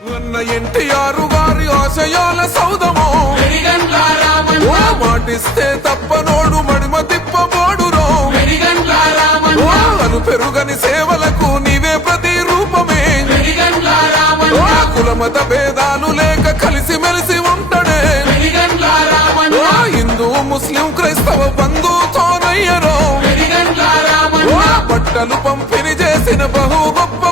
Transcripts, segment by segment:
అన్న ఎన్టీఆర్ ఆశయాల సౌదమో వెలిగండ్ల రామన్న ఓ మాటిస్తే తప్పనోడు మడిమ తిప్పబోడురో అను పెరుగని సేవలకు నీవే ప్రతి రూపమే. కులమత భేదాలు లేక కలిసి మెలిసి ఉంటడే. హిందూ ముస్లిం క్రైస్తవ బంధుతోనయ్యరో వెలిగండ్ల ఓ బట్టలు పంపిణీ చేసిన బహు గొప్ప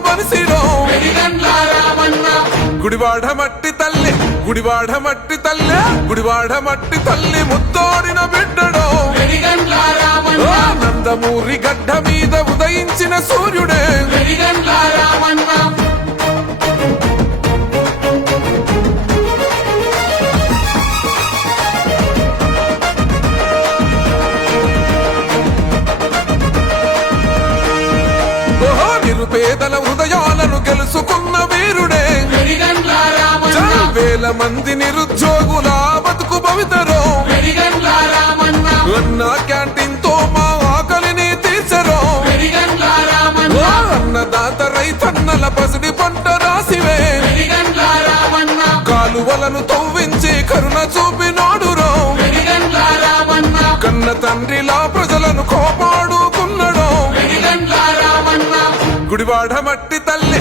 గుడివాడ మట్టి తల్లి గుడివాడ మట్టి తల్లి గుడివాడ మట్టి తల్లి ముత్తోడిన బిడ్డడో. నందమూరి గడ్డ మీద ఉదయించిన సూర్యుడే. నిరుపేదల హృదయాలను గెలుచుకున్న వీరుడే. వేల మంది నిరుద్యోగుల బతుకు భవితరో అన్న క్యాంటీన్తో మా ఆకలిని తీర్చరో. అన్నదాత రైతన్నల పసిడి పంట రాసివే. రామన్న కాలువలను తవ్వించి కరుణ చూపినోడురో వెలిగండ్ల కన్న తండ్రిలా ప్రజలను కోపాడుకున్నడో. గుడివాడ మట్టి తల్లి